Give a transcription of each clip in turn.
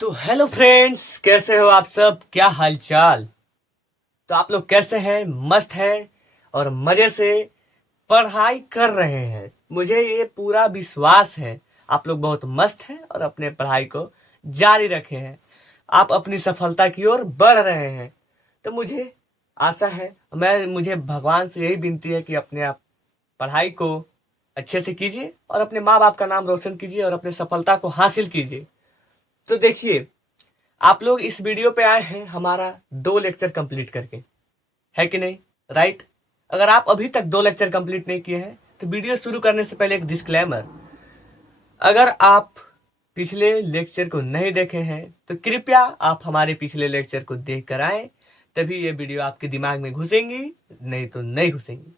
तो hello friends, कैसे हो आप सब? क्या हालचाल? तो आप लोग कैसे हैं? मस्त हैं और मजे से पढ़ाई कर रहे हैं। मुझे ये पूरा विश्वास है आप लोग बहुत मस्त हैं और अपने पढ़ाई को जारी रखे हैं। आप अपनी सफलता की ओर बढ़ रहे हैं। तो मुझे आशा है, मुझे भगवान से यही विनती है कि अपने आप पढ़ाई को अच्छे से कीजिए और अपने माँ बाप का नाम रोशन कीजिए और अपने सफलता को हासिल कीजिए। तो देखिए, आप लोग इस वीडियो पे आए हैं हमारा 2 लेक्चर कंप्लीट करके, है कि नहीं? राइट। अगर आप अभी तक 2 लेक्चर कंप्लीट नहीं किए हैं तो वीडियो शुरू करने से पहले एक डिस्क्लेमर। अगर आप पिछले लेक्चर को नहीं देखे हैं तो कृपया आप हमारे पिछले लेक्चर को देख कर आए, तभी ये वीडियो आपके दिमाग में घुसेंगी, नहीं तो नहीं घुसेंगी।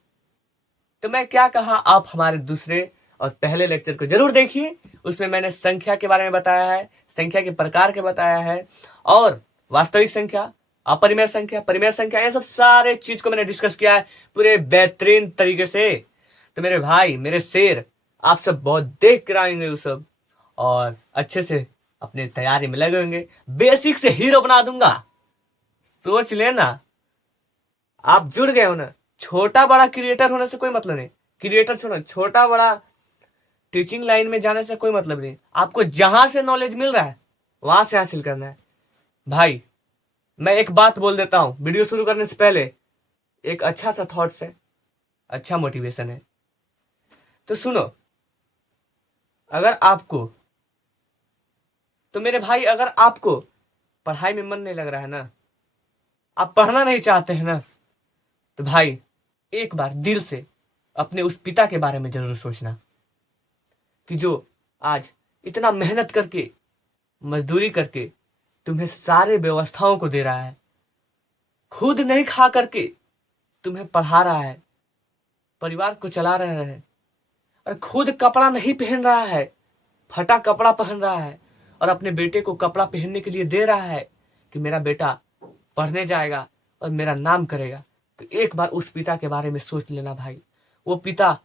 तो मैं क्या कहा, आप हमारे दूसरे और पहले लेक्चर को जरूर देखिए। उसमें मैंने संख्या के बारे में बताया है, संख्या के प्रकार के बताया है, और वास्तविक संख्या, अपरिमेय संख्या, परिमेय संख्या, ये सब सारे चीज को मैंने डिस्कस किया है पूरे बेहतरीन तरीके से। तो मेरे भाई, मेरे शेर, आप सब बहुत देख कर आएंगे वो सब और अच्छे से अपने तैयारी में लगे होंगे। बेसिक से हीरो बना दूंगा, सोच लेना। आप जुड़ गए हो ना। छोटा बड़ा क्रिएटर होने से कोई मतलब नहीं। क्रिएटर छोड़ो, छोटा बड़ा टीचिंग लाइन में जाने से कोई मतलब नहीं। आपको जहां से नॉलेज मिल रहा है वहां से हासिल करना है। भाई, मैं एक बात बोल देता हूं वीडियो शुरू करने से पहले। एक अच्छा सा थॉट्स है, अच्छा मोटिवेशन है, तो सुनो। अगर आपको, तो मेरे भाई, अगर आपको पढ़ाई में मन नहीं लग रहा है ना, आप पढ़ना नहीं चाहते हैं ना, तो भाई एक बार दिल से अपने उस पिता के बारे में जरूर सोचना कि जो आज इतना मेहनत करके, मजदूरी करके तुम्हें सारे व्यवस्थाओं को दे रहा है, खुद नहीं खा करके तुम्हें पढ़ा रहा है, परिवार को चला रहा है, और खुद कपड़ा नहीं पहन रहा है, फटा कपड़ा पहन रहा है, और अपने बेटे को कपड़ा पहनने के लिए दे रहा है कि मेरा बेटा पढ़ने जाएगा और मेरा नाम करेगा। तो एक बार उस पिता के बारे में सोच लेना भाई। वो पिता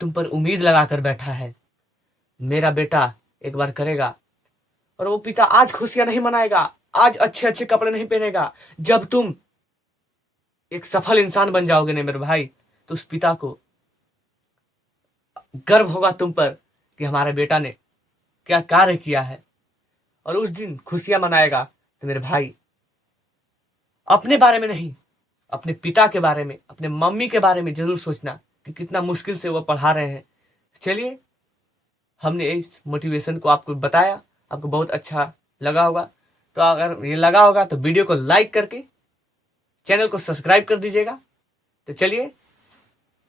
तुम पर उम्मीद लगा कर बैठा है, मेरा बेटा एक बार करेगा। और वो पिता आज खुशियां नहीं मनाएगा, आज अच्छे अच्छे कपड़े नहीं पहनेगा। जब तुम एक सफल इंसान बन जाओगे ना मेरे भाई, तो उस पिता को गर्व होगा तुम पर कि हमारे बेटा ने क्या कार्य किया है, और उस दिन खुशियां मनाएगा। तो मेरे भाई, अपने बारे में नहीं, अपने पिता के बारे में, अपने मम्मी के बारे में जरूर सोचना कि कितना मुश्किल से वो पढ़ा रहे हैं। चलिए, हमने इस मोटिवेशन को आपको बताया, आपको बहुत अच्छा लगा होगा। तो अगर ये लगा होगा तो वीडियो को लाइक करके चैनल को सब्सक्राइब कर दीजिएगा। तो चलिए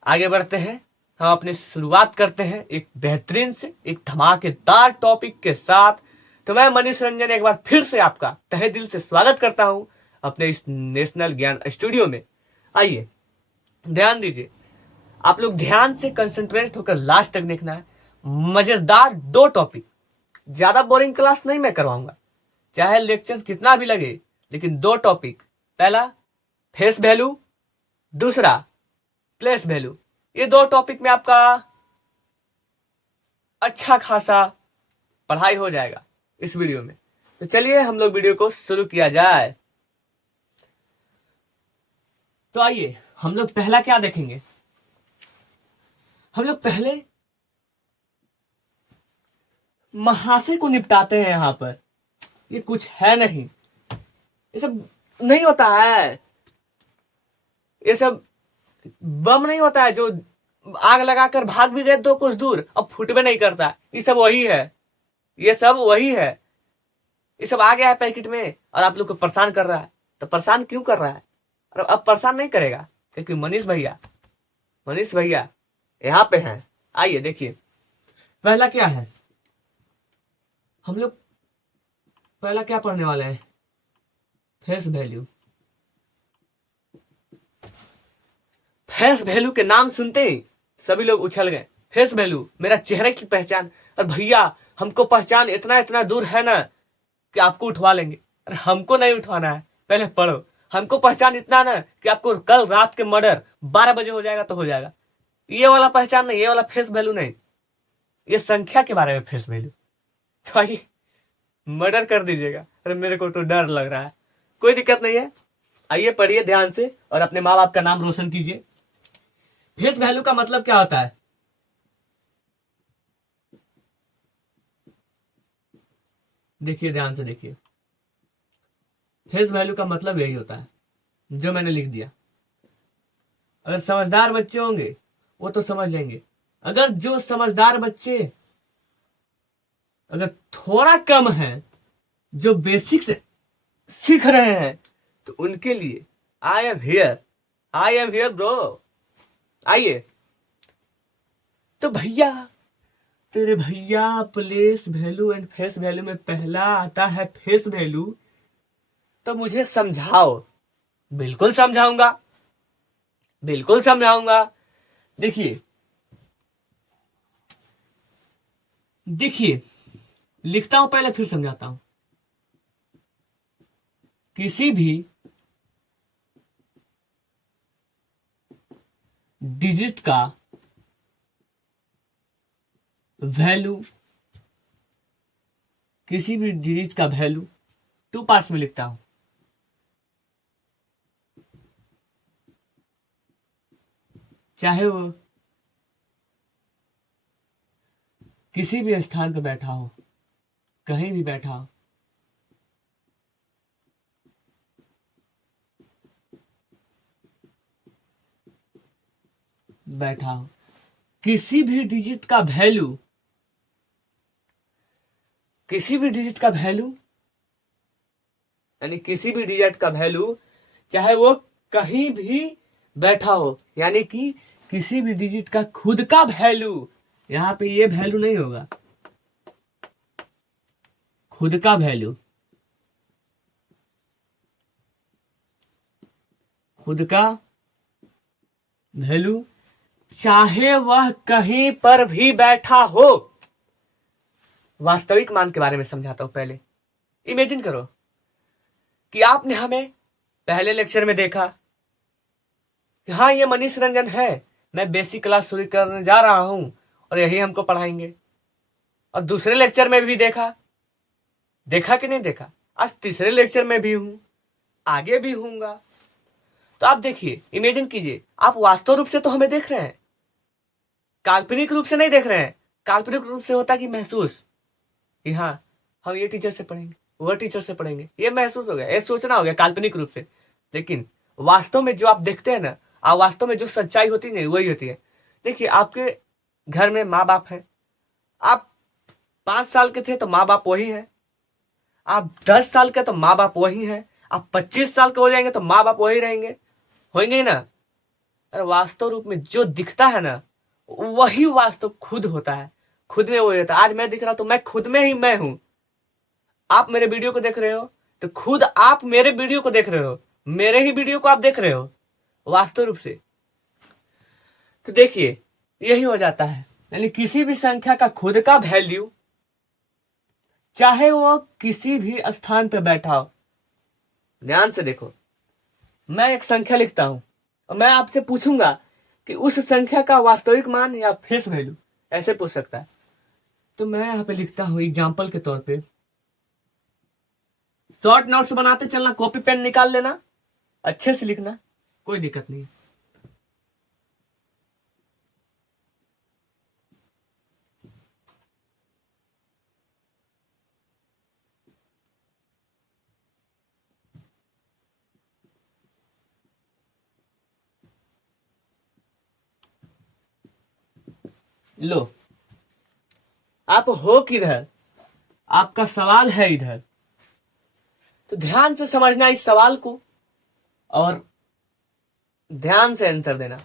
आगे बढ़ते हैं। हम अपनी शुरुआत करते हैं एक बेहतरीन से, एक धमाकेदार टॉपिक के साथ। तो मैं मनीष रंजन एक बार फिर से आपका तहे दिल से स्वागत करता हूं अपने इस नेशनल ज्ञान स्टूडियो में। आइए, ध्यान दीजिए। आप लोग ध्यान से कंसंट्रेट होकर लास्ट तक देखना है। मजेदार 2 टॉपिक, ज्यादा बोरिंग क्लास नहीं मैं करवाऊंगा, चाहे लेक्चर कितना भी लगे, लेकिन 2 टॉपिक। पहला फेस वैल्यू, दूसरा प्लेस वैल्यू। ये 2 टॉपिक में आपका अच्छा खासा पढ़ाई हो जाएगा इस वीडियो में। तो चलिए हम लोग वीडियो को शुरू किया जाए। तो आइए, हम लोग पहला क्या देखेंगे। हम लोग पहले महाशय को निपटाते हैं। यहां पर ये कुछ है नहीं, ये सब नहीं होता है। ये सब बम नहीं होता है जो आग लगाकर भाग भी गए तो कुछ दूर अब फुट भी नहीं करता। ये सब वही है, ये सब वही है। ये सब आ गया है पैकेट में और आप लोग को परेशान कर रहा है। तो परेशान क्यों कर रहा है? और अब परेशान नहीं करेगा क्योंकि मनीष भैया यहाँ पे हैं। आइए देखिए, पहला क्या है। हम लोग पहला क्या पढ़ने वाले हैं? Face value. फेस वैल्यू के नाम सुनते ही सभी लोग उछल गए। फेस वैल्यू, मेरा चेहरे की पहचान। और भैया, हमको पहचान इतना इतना दूर है ना कि आपको उठवा लेंगे। अरे हमको नहीं उठवाना है, पहले पढ़ो। हमको पहचान इतना ना कि आपको कल रात के मर्डर 12 बजे हो जाएगा तो हो जाएगा। ये वाला पहचान नहीं, ये वाला फेस वैल्यू नहीं, ये संख्या के बारे में फेस वैल्यू। तो आइए, मर्डर कर दीजिएगा। अरे मेरे को तो डर लग रहा है। कोई दिक्कत नहीं है, आइए पढ़िए ध्यान से और अपने माँ बाप का नाम रोशन कीजिए। फेस वैल्यू का मतलब क्या होता है? देखिए ध्यान से देखिए, फेस वैल्यू का मतलब यही होता है जो मैंने लिख दिया। अगर समझदार बच्चे होंगे वो तो समझ जाएंगे। अगर जो समझदार बच्चे अगर थोड़ा कम है, जो बेसिक से सीख रहे हैं, तो उनके लिए I am here, I am here bro. आइए। तो भैया, तेरे भैया place value and face value में पहला आता है फेस वैल्यू, तो मुझे समझाओ। बिल्कुल समझाऊंगा, बिल्कुल समझाऊंगा। देखिए देखिए, लिखता हूं पहले फिर समझाता हूं। किसी भी डिजिट का वैल्यू, किसी भी डिजिट का वैल्यू 2 पार्ट्स में लिखता हूं। चाहे वो किसी भी स्थान पर बैठा हो, कहीं भी बैठा हो, बैठा हो, किसी भी डिजिट का वैल्यू, किसी भी डिजिट का वैल्यू, यानी किसी भी डिजिट का वैल्यू, चाहे वो कहीं भी बैठा हो, यानी कि किसी भी डिजिट का खुद का वैल्यू, यहां पे ये वैल्यू नहीं होगा, खुद का वैल्यू, खुद का वैल्यू, चाहे वह कहीं पर भी बैठा हो। वास्तविक मान के बारे में समझाता हूं। पहले इमेजिन करो कि आपने हमें पहले लेक्चर में देखा कि हाँ ये मनीष रंजन है, मैं बेसिक क्लास शुरू करने जा रहा हूं और यही हमको पढ़ाएंगे। और दूसरे लेक्चर में भी देखा, देखा कि नहीं देखा? आज तीसरे लेक्चर में भी हूं, आगे भी हूंगा। तो आप देखिए, इमेजिन कीजिए, आप वास्तव रूप से तो हमें देख रहे हैं, काल्पनिक रूप से नहीं देख रहे हैं। काल्पनिक रूप से होता कि महसूस, कि हाँ हम ये टीचर से पढ़ेंगे, वह टीचर से पढ़ेंगे, ये महसूस हो गया, ये सोचना हो गया काल्पनिक रूप से। लेकिन वास्तव में जो आप देखते हैं ना, आप वास्तव में जो सच्चाई होती है वही होती है। देखिए, आपके घर में माँ बाप है, आप 5 साल के थे तो माँ बाप वही है, आप 10 साल के तो माँ बाप वही है, आप 25 साल के हो जाएंगे तो माँ बाप वही रहेंगे, होंगे ही ना। अरे वास्तव रूप में जो दिखता है ना, वही वास्तव खुद होता है, खुद में वही होता है। आज मैं दिख रहा हूं तो मैं खुद में ही मैं हूं। आप मेरे वीडियो को देख रहे हो तो खुद आप मेरे वीडियो को देख रहे हो, मेरे ही वीडियो को आप देख रहे हो वास्तव रूप से। तो देखिए, यही हो जाता है, यानी किसी भी संख्या का खुद का वैल्यू, चाहे वो किसी भी स्थान पर बैठा हो। ध्यान से देखो, मैं एक संख्या लिखता हूं और मैं आपसे पूछूंगा कि उस संख्या का वास्तविक मान या फेस वैल्यू, ऐसे पूछ सकता है। तो मैं यहां पे लिखता हूं एग्जाम्पल के तौर पे। शॉर्ट नोट्स बनाते चलना, कॉपी पेन निकाल लेना, अच्छे से लिखना, कोई दिक्कत नहीं। लो, आप हो किधर, आपका सवाल है इधर। तो ध्यान से समझना इस सवाल को और ध्यान से आंसर देना।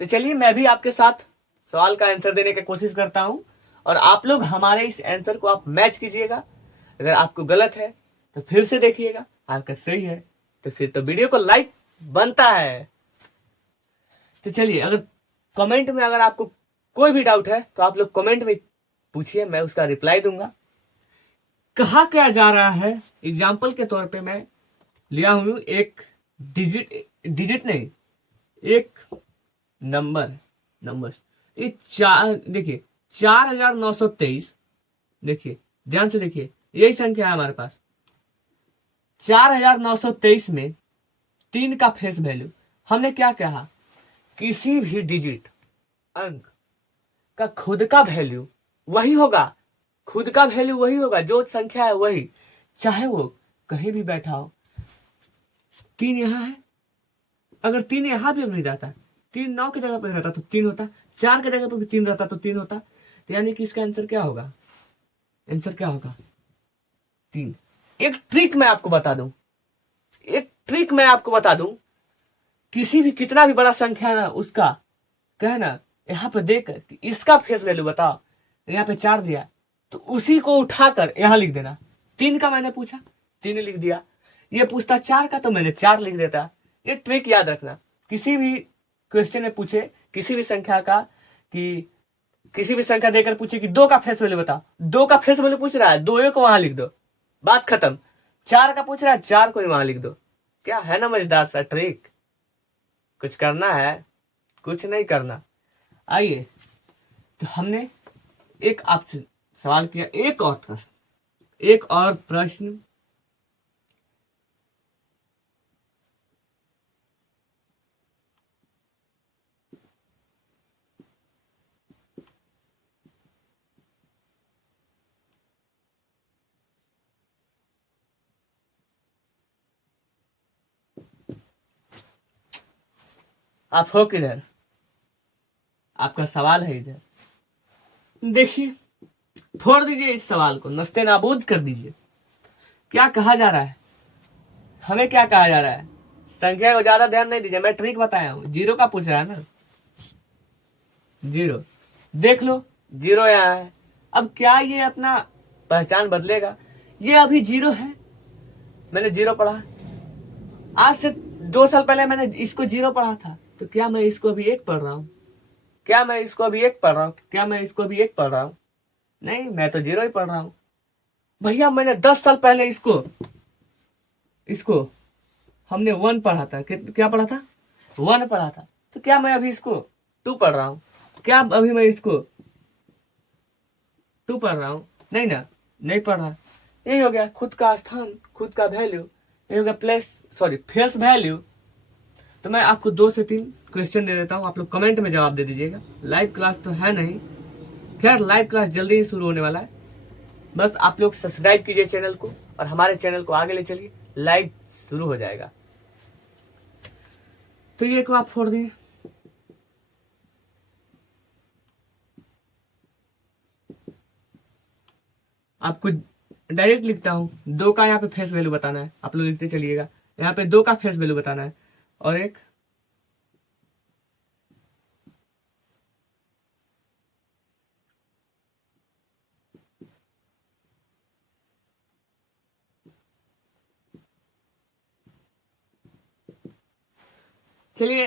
तो चलिए, मैं भी आपके साथ सवाल का आंसर देने की कोशिश करता हूं और आप लोग हमारे इस आंसर को आप मैच कीजिएगा। अगर आपको गलत है तो फिर से देखिएगा, आपका सही है तो फिर तो वीडियो को लाइक बनता है। तो चलिए, अगर कमेंट में अगर आपको कोई भी डाउट है तो आप लोग कमेंट में पूछिए, मैं उसका रिप्लाई दूंगा। कहा क्या जा रहा है, एग्जाम्पल के तौर पे मैं लिया हूं एक डिजिट, डिजिट नहीं, एक नंबर। ये चार, देखिए 4923, देखिए ध्यान से देखिए, यही संख्या है हमारे पास। 4923 में 3 का फेस वैल्यू। हमने क्या कहा, किसी भी डिजिट अंक का खुद का वैल्यू वही होगा, खुद का वैल्यू वही होगा, जो संख्या है वही, चाहे वो कहीं भी बैठा हो। 3 यहाँ है, अगर 3 यहाँ भी नहीं रहता, 3 9 की जगह पर रहता तो 3 होता, 4 की जगह पर भी 3 रहता तो 3 होता। तो यानी कि इसका आंसर क्या होगा, आंसर क्या होगा, 3। एक ट्रिक मैं आपको बता दूं, एक ट्रिक मैं आपको बता दूं, किसी भी कितना भी बड़ा संख्या है ना, उसका कहना यहाँ पे देकर कि इसका फेस वैल्यू बताओ, यहाँ पे 4 दिया तो उसी को उठाकर यहाँ लिख देना। 3 का मैंने पूछा, 3 लिख दिया। ये पूछता 4 का तो मैंने 4 लिख देता। ये ट्रिक याद रखना, किसी भी क्वेश्चन में पूछे किसी भी संख्या का, कि किसी भी संख्या देकर पूछे कि 2 का फेस वैल्यू बताओ, 2 का फेस वैल्यू पूछ रहा है, 2 को वहां लिख दो, बात खत्म। 4 का पूछ रहा है, 4 को ही वहां लिख दो। क्या है ना मजेदार सा ट्रिक। कुछ करना है, कुछ नहीं करना। आइए, तो हमने एक आपसे सवाल किया, एक और प्रश्न। आप हो किधर, आपका सवाल है इधर। देखिए, फोड़ दीजिए इस सवाल को, नस्ते नाबूद कर दीजिए। क्या कहा जा रहा है, हमें क्या कहा जा रहा है, संख्या को ज्यादा ध्यान नहीं दीजिए, मैं ट्रिक बताया हूं। 0 का पूछ रहा है ना, 0 देख लो, 0 यहाँ है। अब क्या ये अपना पहचान बदलेगा, ये अभी 0 है, मैंने 0 पढ़ा, आज से 2 साल पहले मैंने इसको 0 पढ़ा था, तो क्या मैं इसको अभी 1 पढ़ रहा हूँ, क्या मैं इसको अभी 1 पढ़ रहा हूँ, क्या मैं इसको अभी 1 पढ़ रहा हूँ, नहीं, मैं तो 0 ही पढ़ रहा हूँ। भैया मैंने 10 साल पहले इसको हमने 1 पढ़ा था, क्या पढ़ा था, 1 पढ़ा था, तो क्या मैं अभी इसको 2 पढ़ रहा हूँ, क्या अभी मैं इसको 2 पढ़ रहा हूँ, नहीं ना, नहीं पढ़ रहा। यही हो गया खुद का स्थान, खुद का वैल्यू, यही हो गया फेस वैल्यू। तो मैं आपको 2 से 3 क्वेश्चन दे देता हूँ, आप लोग कमेंट में जवाब दे दीजिएगा। लाइव क्लास तो है नहीं, खैर लाइव क्लास जल्दी ही शुरू होने वाला है। बस आप लोग सब्सक्राइब कीजिए चैनल को और हमारे चैनल को आगे ले चलिए, लाइव शुरू हो जाएगा। तो ये को आप फोड़ दिए, आपको डायरेक्ट लिखता हूँ। 2 का यहाँ पे फेस वैल्यू बताना है, आप लोग लिखते चलिएगा। यहाँ पे 2 का फेस वैल्यू बताना है, और एक चलिए,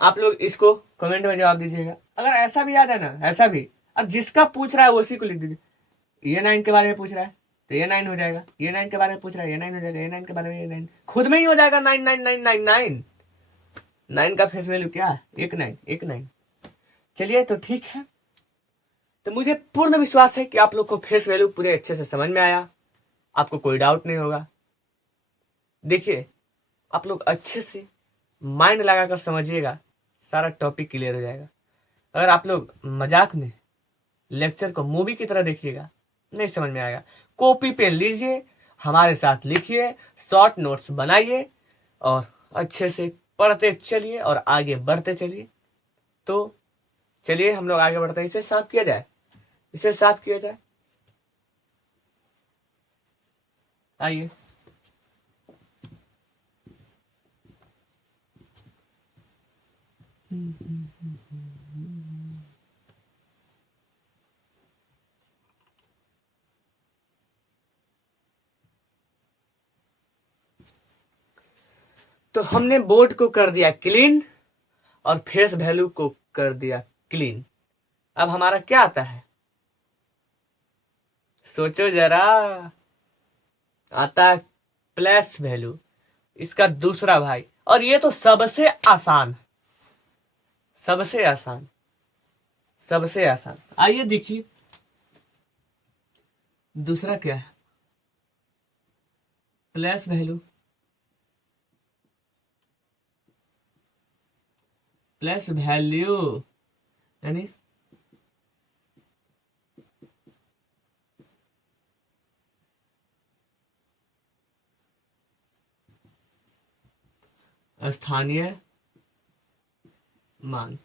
आप लोग इसको कमेंट में जवाब दीजिएगा। अगर ऐसा भी याद है ना, ऐसा भी, अब जिसका पूछ रहा है उसी को लिख दीजिए। ये 9 के बारे में पूछ रहा है तो ये 9 हो जाएगा, ये 9 के बारे में पूछ रहा है, ये 9 हो जाएगा, ये 9 के बारे में, ये 9 खुद में ही हो जाएगा। 9 9 9 9 9 9 का फेस वैल्यू क्या है, 1 9 1 9। चलिए, तो ठीक है, तो मुझे पूर्ण विश्वास है कि आप लोग को फेस वैल्यू पूरे अच्छे से समझ में आया, आपको कोई डाउट नहीं होगा। देखिए, आप लोग अच्छे से माइंड लगाकर समझिएगा, सारा टॉपिक क्लियर हो जाएगा। अगर आप लोग मजाक में लेक्चर को मूवी की तरह देखिएगा, नहीं समझ में आएगा। कॉपी पेन लीजिए, हमारे साथ लिखिए, शॉर्ट नोट्स बनाइए और अच्छे से पढ़ते चलिए और आगे बढ़ते चलिए। तो चलिए हम लोग आगे बढ़ते हैं, इसे साफ किया जाए, इसे साफ किया जाए। आइए, तो हमने बोर्ड को कर दिया क्लीन और फेस वैल्यू को कर दिया क्लीन। अब हमारा क्या आता है, सोचो जरा, आता है प्लस वैल्यू, इसका दूसरा भाई, और ये तो सबसे आसान, सबसे आसान, सबसे आसान। आइए देखिए, दूसरा क्या है? Place value. प्लेस वैल्यू यानी स्थानीय मान।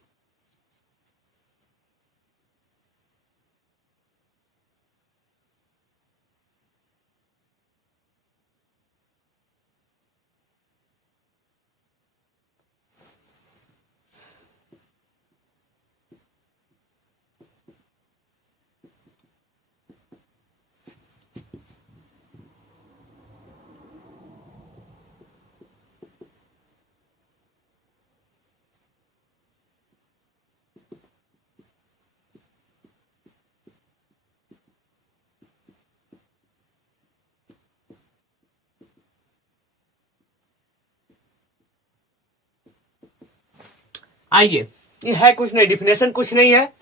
आइए, ये है कुछ नहीं, डिफिनेशन कुछ नहीं है,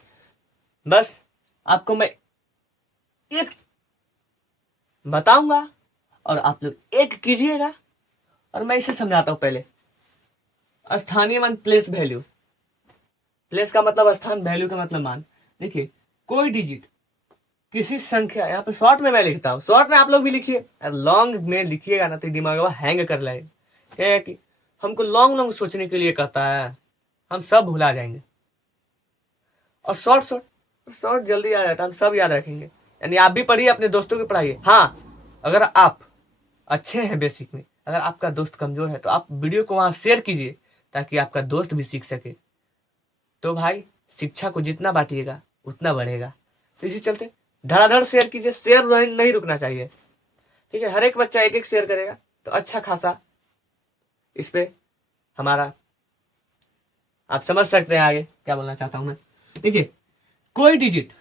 बस आपको मैं एक बताऊंगा और आप लोग एक कीजिएगा और मैं इसे समझाता हूं। पहले स्थानीय मान, प्लेस वैल्यू। प्लेस का मतलब स्थान, वैल्यू का मतलब मान। देखिए, कोई डिजिट किसी संख्या, यहाँ पे शॉर्ट में मैं लिखता हूँ, शॉर्ट में आप लोग भी लिखिए, लॉन्ग में लिखिएगा ना तो दिमाग हैंग कर लाएगा। क्या है कि हमको लॉन्ग लॉन्ग सोचने के लिए कहता है, हम सब भुला जाएंगे। और शॉर्ट शॉर्ट शॉर्ट जल्दी आ जाता है, हम सब याद रखेंगे। यानी आप भी पढ़िए, अपने दोस्तों को पढ़ाइए। हाँ, अगर आप अच्छे हैं बेसिक में, अगर आपका दोस्त कमजोर है तो आप वीडियो को वहां शेयर कीजिए ताकि आपका दोस्त भी सीख सके। तो भाई, शिक्षा को जितना बांटिएगा उतना बढ़ेगा। तो इसी चलते धड़ाधड़ शेयर कीजिए, शेयर नहीं रुकना चाहिए। ठीक है, हर एक बच्चा एक एक शेयर करेगा तो अच्छा खासा इस पे हमारा, आप समझ सकते हैं आगे क्या बोलना चाहता हूं मैं। देखिए, कोई डिजिट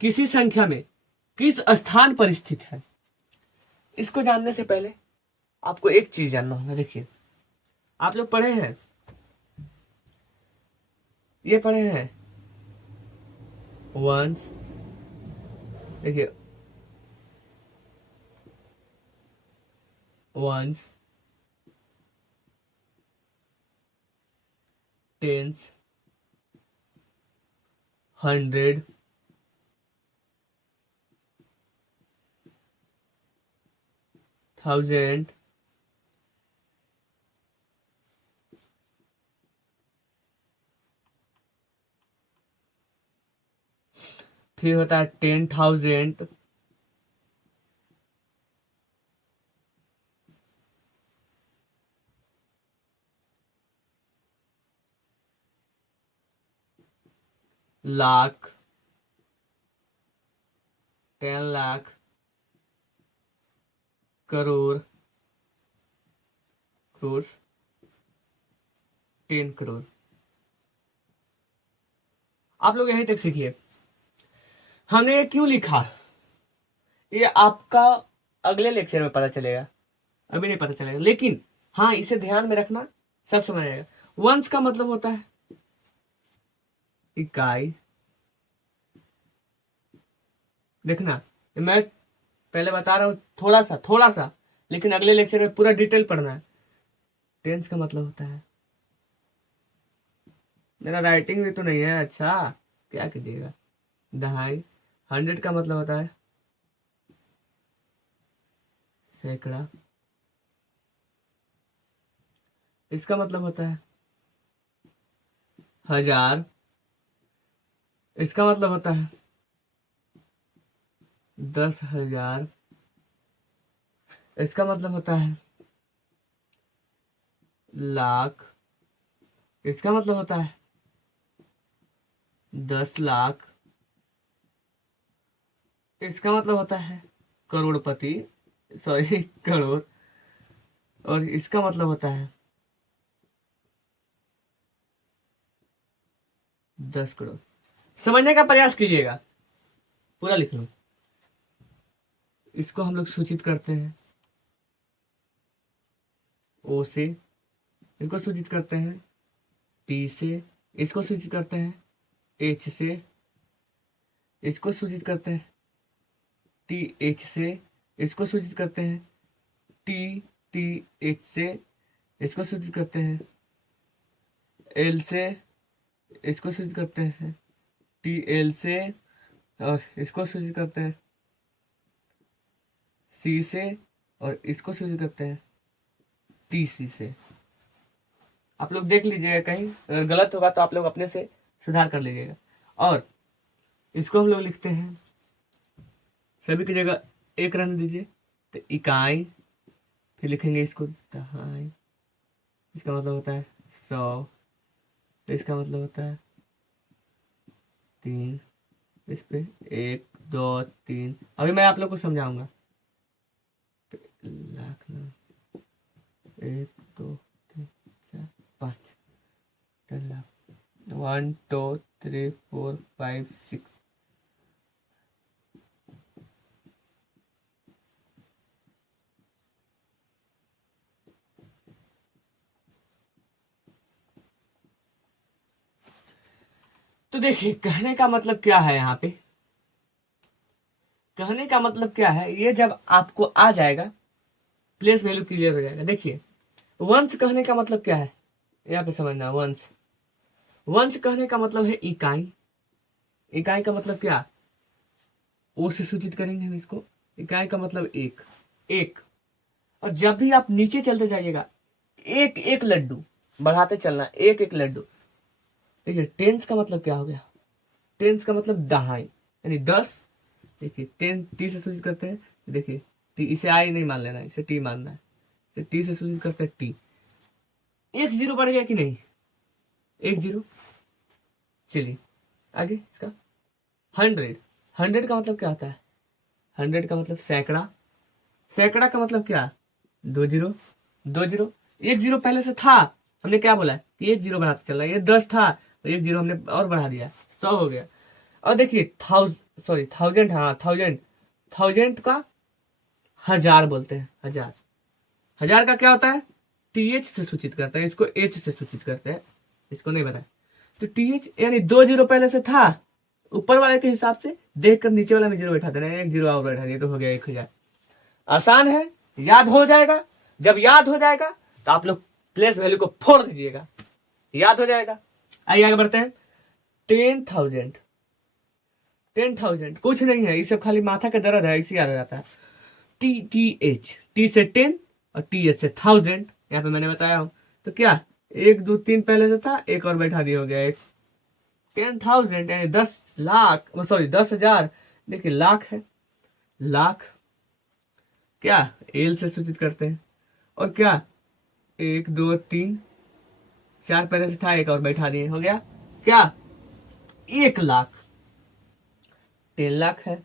किसी संख्या में किस स्थान पर स्थित है, इसको जानने से पहले आपको एक चीज जानना होगा। देखिए, आप लोग पढ़े हैं, ये पढ़े हैं वंस। देखिए, वंस, टेंस, हंड्रेड, थाउजेंड, फिर होता है 10,000, लाख, 10 लाख, करोड़, करोड़, 10 करोड़। आप लोग यहीं तक सीखिए। हमने ये क्यों लिखा, ये आपका अगले लेक्चर में पता चलेगा, अभी नहीं पता चलेगा। लेकिन हाँ, इसे ध्यान में रखना, सब समझ आएगा। वंस का मतलब होता है इकाई। देखना, मैं पहले बता रहा हूं थोड़ा सा थोड़ा सा, लेकिन अगले लेक्चर में पूरा डिटेल पढ़ना है। टेंस का मतलब होता है, मेरा राइटिंग भी तो नहीं है अच्छा, क्या कीजिएगा। दहाई। हंड्रेड का मतलब होता है सैकड़ा। इसका मतलब होता है हजार। इसका मतलब होता है 10,000। इसका मतलब होता है लाख। इसका मतलब होता है 10 लाख। इसका मतलब होता है करोड़पति, सॉरी करोड़। और इसका मतलब होता है 10 करोड़। समझने का प्रयास कीजिएगा, पूरा लिख लो। इसको हम लोग सूचित करते हैं ओ से, इसको सूचित करते हैं टी से, इसको सूचित करते हैं एच से, इसको सूचित करते हैं टी एच से इसको सूचित करते हैं, टी टी एच से इसको सूचित करते हैं, एल से इसको सूचित करते हैं, टी एल से और इसको सूचित करते हैं, सी से और इसको सूचित करते हैं, टी सी से। आप लोग देख लीजिएगा, कहीं अगर गलत होगा तो आप लोग अपने से सुधार कर लीजिएगा। और इसको हम लोग लिखते हैं, सभी की जगह एक रहने दीजिए, तो इकाई, फिर लिखेंगे इसको दहाई, इसका मतलब होता है 100, तो इसका मतलब होता है 3, इस पे 1 2 3। अभी मैं आप लोग को समझाऊंगा। तो लाख ना, 1 2 3 4 5, 10 लाख, 1 2 3 4 5 6। तो देखिए, कहने का मतलब क्या है यहाँ पे, कहने का मतलब क्या है, ये जब आपको आ जाएगा, प्लेस वैल्यू क्लियर हो जाएगा। देखिए, वंश कहने का मतलब क्या है, यहाँ पे समझना। वंश, वंश कहने का मतलब है इकाई। इकाई का मतलब क्या, ओ से सूचित करेंगे हम इसको। इकाई का मतलब एक, एक। और जब भी आप नीचे चलते जाइएगा, एक एक लड्डू बढ़ाते चलना, एक एक लड्डू। देखिए, टेंस का मतलब क्या हो गया, टेंस का मतलब दहाई, यानी 10। देखिए, 10 टी से सूचित करते हैं। देखिए, टी, इसे आई नहीं मान लेना, इसे टी मानना है। इसे टी से सूचित करते हैं, टी। एक जीरो बढ़ गया कि नहीं, एक जीरो। चलिए आगे इसका 100। 100 का मतलब क्या होता है, 100 का मतलब सैकड़ा। सैकड़ा का मतलब क्या, 2 जीरो, 2 जीरो। एक जीरो पहले से था, हमने क्या बोला कि एक जीरो बढ़ाते चल रहा है। ये 10 था तो एक जीरो हमने और बढ़ा दिया, 100 हो गया। और देखिए, थाउजेंड, हाँ थाउजेंड। थाउजेंड का हजार बोलते हैं, हजार। हजार का क्या होता है, टीएच से सूचित करता है, इसको एच से सूचित करते हैं, इसको नहीं बताया। तो टीएच यानी 2 जीरो पहले से था, ऊपर वाले के हिसाब से देख कर नीचे वाला में जीरो बैठा देना, एक जीरो और बैठा दिया तो हो गया 1000। आसान है, याद हो जाएगा। जब याद हो जाएगा तो आप लोग प्लेस वैल्यू को फोड़ दीजिएगा, याद हो जाएगा। आइए आगे बढ़ते हैं। 10,000, 10,000 कुछ नहीं है, इसे खाली माथा का दर्द है, इसे याद हो जाता है। टी टी एच, टी से 10 और टी एच से 1000, यहाँ पे मैंने बताया हूं। तो क्या, 1 2 3 पहले से था, एक और बैठा दिया, हो गया एक। 10,000 यानी 10 लाख, सॉरी 10,000। देखिए, लाख है, लाख क्या एल से सूचित करते हैं। और क्या, 1 2 3 4 पहले से था, एक और बैठा दिए, हो गया क्या, 1 लाख। 10 लाख है,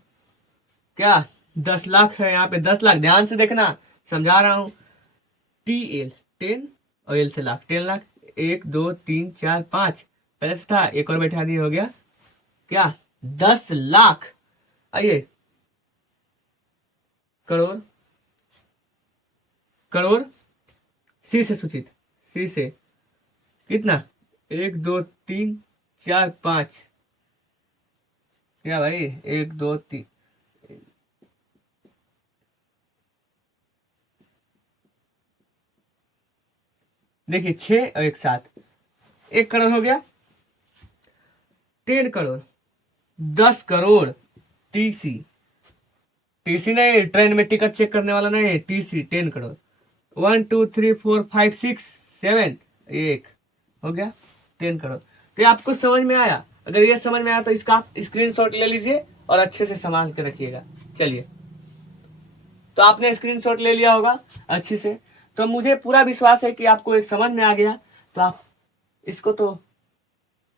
क्या 10 लाख है, यहाँ पे 10 लाख, ध्यान से देखना, समझा रहा हूं। टी एल 10 और एल से लाख, 10 लाख। 1 2 3 4 5 पहले से था, एक और बैठा दिए, हो गया क्या, 10 लाख। आइए, करोड़, करोड़ सी से सूचित, सी से कितना, 1 2 3 4 5, क्या भाई, 1 2 3। देखिए, 6 और एक 7, 1 करोड़ हो गया। 10 करोड़, 10 करोड़। टीसी, टीसी नहीं, ट्रेन में टिकट चेक करने वाला नहीं, टीसी 10 करोड़। 1 2 3 4 5 6 7, एक हो गया 10 करोड़। तो ये आपको समझ में आया, अगर ये समझ में आया तो इसका आप स्क्रीनशॉट ले लीजिए और अच्छे से संभाल के रखिएगा। चलिए, तो आपने स्क्रीनशॉट ले लिया होगा अच्छे से, तो मुझे पूरा विश्वास है कि आपको ये समझ में आ गया। तो आप इसको तो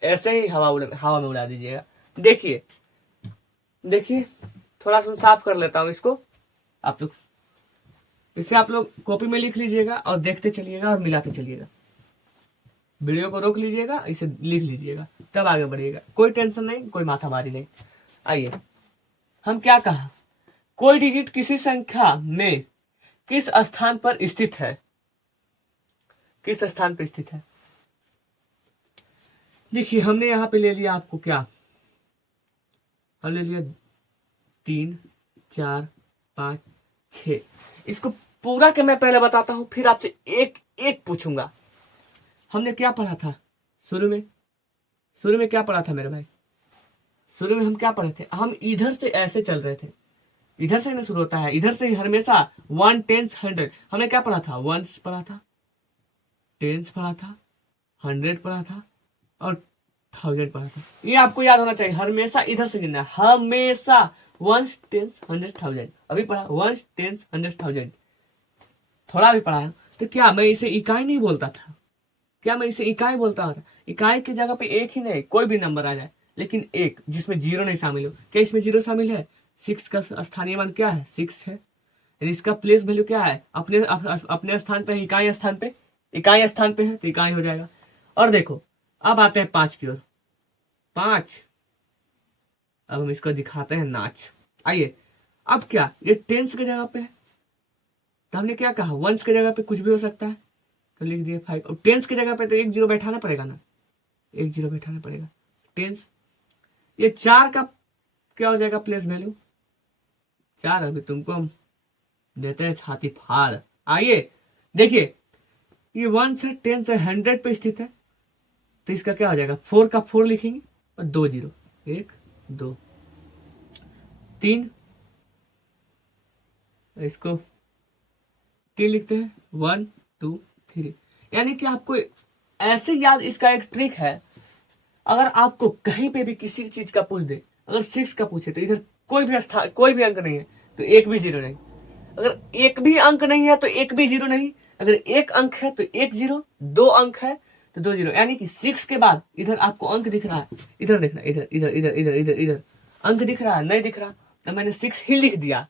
ऐसे ही हवा में उड़ा दीजिएगा। देखिए, देखिए, थोड़ा सा साफ कर लेता हूं इसको, आप लोग इसे आप लोग कॉपी में लिख लीजिएगा और देखते चलिएगा और मिलाते चलिएगा। वीडियो को रोक लीजिएगा, इसे लिख लीजिएगा, तब आगे बढ़िएगा। कोई टेंशन नहीं, कोई माथामारी नहीं। आइए, हम क्या कहा, कोई डिजिट किसी संख्या में किस स्थान पर स्थित है, किस स्थान पर स्थित है। देखिए, हमने यहां पे ले लिया आपको क्या, हम ले लिया 3 4 5 6। इसको पूरा के मैं पहले बताता हूं, फिर आपसे एक एक पूछूंगा। हमने क्या पढ़ा था शुरू में? शुरू में क्या पढ़ा था मेरे भाई? शुरू में हम क्या पढ़े थे? हम इधर से ऐसे चल रहे थे, इधर से ना शुरू होता है, इधर से हमेशा 1 10 100। हमने क्या पढ़ा था? वंस पढ़ा था, टेंस पढ़ा था, 100 पढ़ा था और 1000 पढ़ा था। ये आपको याद होना चाहिए, हमेशा इधर से गिनना है, हमेशा। 1 10 100 1000 अभी पढ़ा, 1 10 100 1000 थोड़ा भी पढ़ा है। तो क्या मैं इसे इकाई नहीं बोलता था? क्या मैं इसे इकाई बोलता था? इकाई की जगह पे एक ही नहीं, कोई भी नंबर आ जाए, लेकिन एक जिसमें जीरो नहीं शामिल हो। क्या इसमें जीरो शामिल है? 6 का स्थानीय मान क्या है? 6 है। यानी इसका प्लेस वैल्यू क्या है? अपने स्थान पे, इकाई स्थान पे, इकाई स्थान पे है तो इकाई हो जाएगा। और देखो अब आते हैं 5 की ओर। 5, अब हम इसको दिखाते हैं नाच। आइए, अब क्या ये टेंस की जगह पे है, तो हमने क्या कहा? वंस की जगह पे कुछ भी हो सकता है, तो लिख दिए 5। अब टेंस की जगह पे तो एक जीरो बैठाना पड़ेगा ना, एक जीरो बैठाना पड़ेगा। टेंस, ये 4 का क्या हो जाएगा प्लेस वैल्यू? 4। अभी तुमको हम देते हैं छाती फाड़। आइए देखिए, ये 1 से 10 से 100 पे स्थित है, तो इसका क्या हो जाएगा? 4 का 4 लिखेंगे और 2 जीरो, 1 2 3, इसको 3 लिखते हैं, 1 2 3। यानी कि आपको ऐसे याद, इसका एक ट्रिक है। अगर आपको कहीं पे भी किसी चीज का पूछ दे, अगर 6 का पूछे तो इधर कोई भी स्थान, कोई भी अंक नहीं है तो एक भी जीरो नहीं। अगर एक भी अंक नहीं है तो एक भी जीरो नहीं। अगर एक अंक है तो एक जीरो, दो अंक है तो दो जीरो। यानी कि 6 के बाद इधर आपको अंक दिख रहा है, इधर देखना, इधर इधर इधर इधर इधर इधर अंक दिख रहा है, नहीं दिख रहा तो मैंने 6 ही लिख दिया,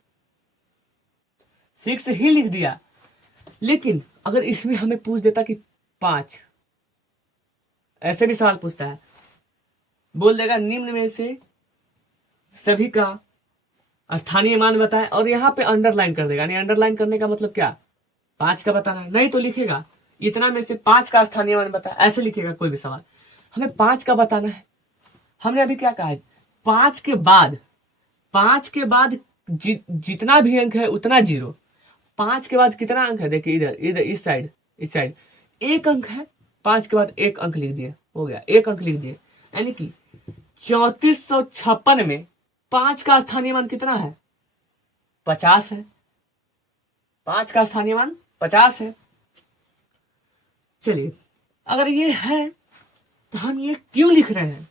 6 ही लिख दिया। लेकिन अगर इसमें हमें पूछ देता कि 5, ऐसे भी सवाल पूछता है, बोल देगा निम्न में से सभी का स्थानीय मान बताएं, और यहाँ पे अंडरलाइन कर देगा। यानी अंडरलाइन करने का मतलब क्या? 5 का बताना है, नहीं तो लिखेगा इतना में से 5 का स्थानीय मान बताएं, ऐसे लिखेगा कोई भी सवाल। हमें 5 का बताना है। हमने अभी क्या कहा है? 5 के बाद, 5 के बाद जितना भी अंक है उतना जीरो। 5 के बाद कितना अंक है? देखिए इधर इधर इस साइड, इस साइड एक अंक है, 5 के बाद एक अंक लिख दिए, हो गया, एक अंक लिख दिए। यानी कि 3456 में 5 का स्थानीय मान कितना है? 50 है। 5 का स्थानीय मान 50 है। चलिए, अगर ये है तो हम ये क्यों लिख रहे हैं?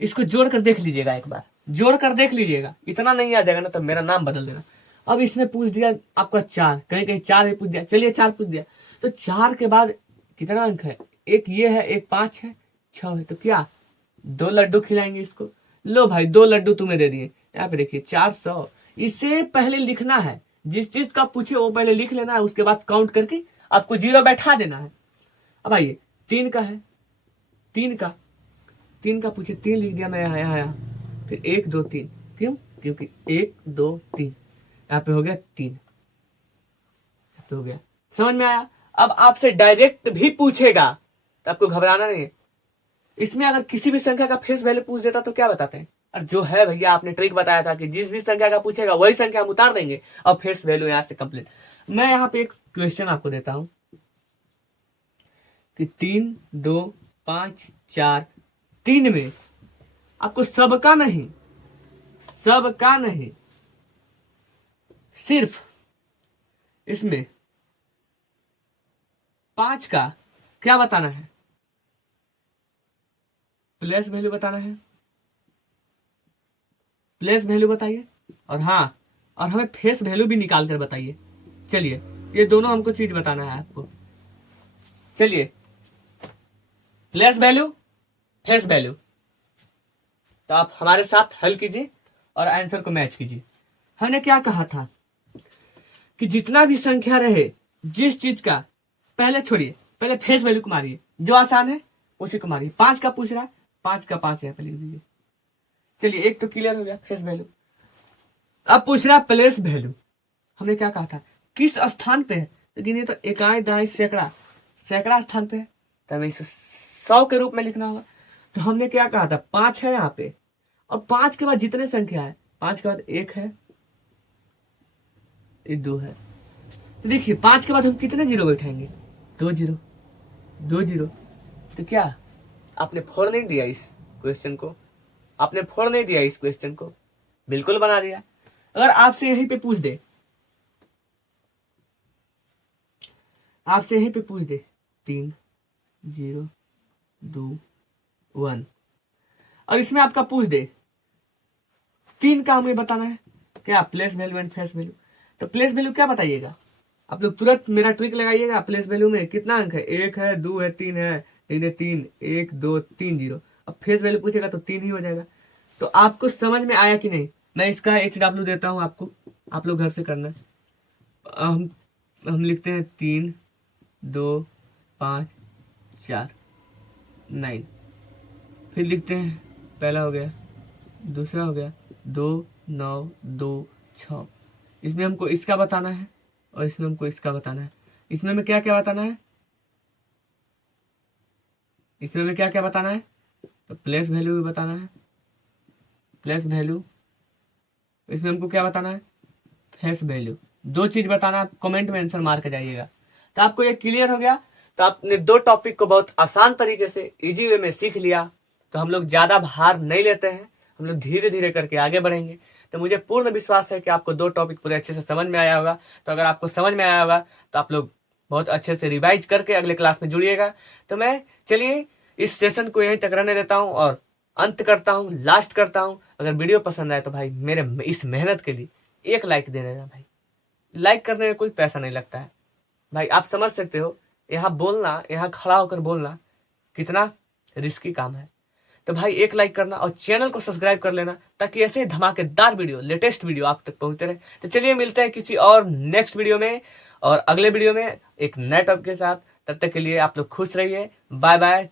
इसको जोड़कर देख लीजिएगा, एक बार जोड़कर देख लीजिएगा, इतना नहीं आ जाएगा ना तो मेरा नाम बदल देना। अब इसमें पूछ दिया आपका 4, कहीं कहीं 4 भी पूछ दिया, चलिए 4 पूछ दिया, तो 4 के बाद कितना अंक है? एक ये है, एक 5 है, 6 है, तो क्या 2 लड्डू खिलाएंगे इसको? लो भाई 2 लड्डू तुम्हें दे दिए। यहाँ पे देखिए 400, इसे पहले लिखना है, जिस चीज का पूछे वो पहले लिख लेना है, उसके बाद काउंट करके आपको जीरो बैठा देना है। अब आइए 3 का है, 3 का, 3 का पूछे, 3 लिख दिया मैं यहाँ यहाँ यहाँ, फिर 1 2 3, क्यों? क्योंकि 1 2 3, यहाँ पे हो गया 3, यहाँ पे हो गया। समझ में आया? अब आपसे डायरेक्ट भी पूछेगा तो आपको घबराना नहीं है। इसमें अगर किसी भी संख्या का फेस वैल्यू पूछ देता तो क्या बताते हैं? और जो है भैया, आपने ट्रिक बताया था कि जिस भी संख्या का पूछेगा वही संख्या हम उतार देंगे और फेस वैल्यू यहाँ से कंप्लीट। मैं यहाँ पे एक क्वेश्चन आपको देता हूं कि 3 2 5 4, 3 में आपको सबका नहीं, सबका नहीं, सिर्फ इसमें 5 का क्या बताना है? प्लेस वैल्यू बताना है। प्लेस वैल्यू बताइए, और हाँ, और हमें फेस वैल्यू भी निकाल कर बताइए। चलिए, ये दोनों हमको चीज बताना है आपको। चलिए, प्लेस वैल्यू, फेस वैल्यू, तो आप हमारे साथ हल कीजिए और आंसर को मैच कीजिए। हमने क्या कहा था कि जितना भी संख्या रहे, जिस चीज का, पहले छोड़िए, पहले फेस वैल्यू को मारिए, जो आसान है उसी को मारिए। 5 का पूछ रहा है, 5 का 5 यहाँ पे लिख दीजिए। चलिए, एक तो क्लियर हो गया फेस वैल्यू। अब पूछ रहा है प्लेस वैल्यू। हमने क्या कहा था? किस स्थान पे है? तो गिनिए तो इकाई दहाई सैकड़ा, सैकड़ा स्थान पे है, तो हमें इसे 100 के रूप में लिखना होगा। तो हमने क्या कहा था? 5 है यहाँ पे, और 5 के बाद जितने संख्या है, 5 के बाद 1 है, ये 2 है। तो देखिए 5 के बाद हम कितने जीरो बैठाएंगे? 2 zero, 2 zero. तो क्या आपने फोड़ नहीं दिया इस क्वेश्चन को? आपने फोड़ नहीं दिया इस क्वेश्चन को? बिल्कुल बना दिया। अगर आपसे यहीं पे पूछ दे, आपसे यहीं पे पूछ दे 3 0 2 1, और इसमें आपका पूछ दे 3 का हमें बताना है क्या? Place value and face value. तो प्लेस वैल्यू क्या बताइएगा? आप लोग तुरंत मेरा ट्रिक लगाइएगा। प्लेस वैल्यू में कितना अंक है? 1 है, 2 है, 3 है। 3 है 3, 1 2 3 जीरो। अब फेस वैल्यू पूछेगा तो 3 ही हो जाएगा। तो आपको समझ में आया कि नहीं? मैं इसका HW देता हूँ आपको, आप लोग घर से करना। हम लिखते हैं 3 2 5 4 9। फिर लिखते हैं, पहला हो गया, दूसरा हो गया 2 9 2 6। इसमें हमको इसका बताना है और इसमें हमको इसका बताना है। इसमें हमें क्या क्या बताना है? इसमें हमें क्या क्या बताना है? तो प्लेस वैल्यू भी बताना है, प्लेस वैल्यू। इसमें हमको क्या बताना है? Face value. 2 चीज बताना। आप कमेंट में आंसर मार के जाइएगा। तो आपको ये क्लियर हो गया। तो आपने 2 टॉपिक को बहुत आसान तरीके से इजी वे में सीख लिया। तो हम लोग ज्यादा भार नहीं लेते हैं, हम लोग धीरे धीरे करके आगे बढ़ेंगे। तो मुझे पूर्ण विश्वास है कि आपको 2 टॉपिक पूरे अच्छे से समझ में आया होगा। तो अगर आपको समझ में आया होगा तो आप लोग बहुत अच्छे से रिवाइज करके अगले क्लास में जुड़िएगा। तो मैं चलिए इस सेशन को यहीं तक रहने देता हूँ और अंत करता हूँ, लास्ट करता हूँ। अगर वीडियो पसंद आए तो भाई मेरे इस मेहनत के लिए एक लाइक दे देना भाई। लाइक करने में कोई पैसा नहीं लगता है भाई। आप समझ सकते हो यहाँ बोलना, यहाँ खड़ा होकर बोलना कितना रिस्की काम है। तो भाई एक लाइक करना और चैनल को सब्सक्राइब कर लेना, ताकि ऐसे धमाकेदार वीडियो, लेटेस्ट वीडियो आप तक पहुंचते रहे। तो चलिए मिलते हैं किसी और नेक्स्ट वीडियो में और अगले वीडियो में एक नए टॉपिक के साथ। तब तक के लिए आप लोग खुश रहिए। Bye bye.